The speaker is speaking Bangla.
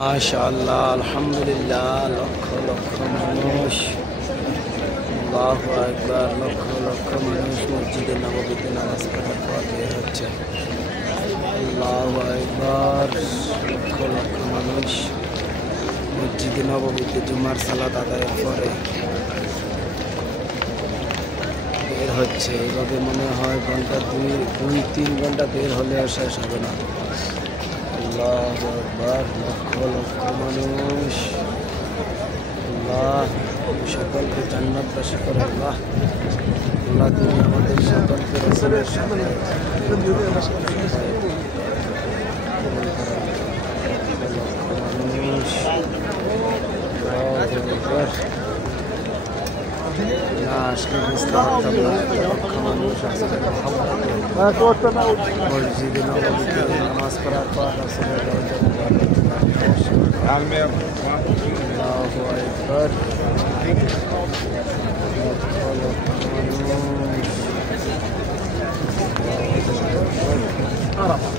মাশাআল্লাহ, আলহামদুলিল্লাহ, লক্ষ লক্ষ মানুষ, আল্লাহু আকবার, লক্ষ লক্ষ মানুষ মসজিদে নববীতে নামাজ পড়ার পর বের হচ্ছে। আল্লাহু আকবার, লক্ষ লক্ষ মানুষ মসজিদে নববীতে জুমার সালাত আদায়ের পরে বের হচ্ছে। এইভাবে মনে হয় ঘন্টা দুই তিন ঘন্টা বের হলেও শেষ হবে না। আল্লাহু আকবার, লক্ষ লক্ষ মানুষ। আল্লাহ সকলকে জান্নাতবাসী করে। আল্লাহ আল্লাহ তুমি আমাদের সকলকে রাসূলের সাথে মানুষ। না আসলে বুঝতে পারতাম না লক্ষ মানুষ আসলে মসজিদে নববীতে নামাজ পড়ার পর রাসূলের আল্লাহু আকবার, লক্ষ লক্ষ মানুষ।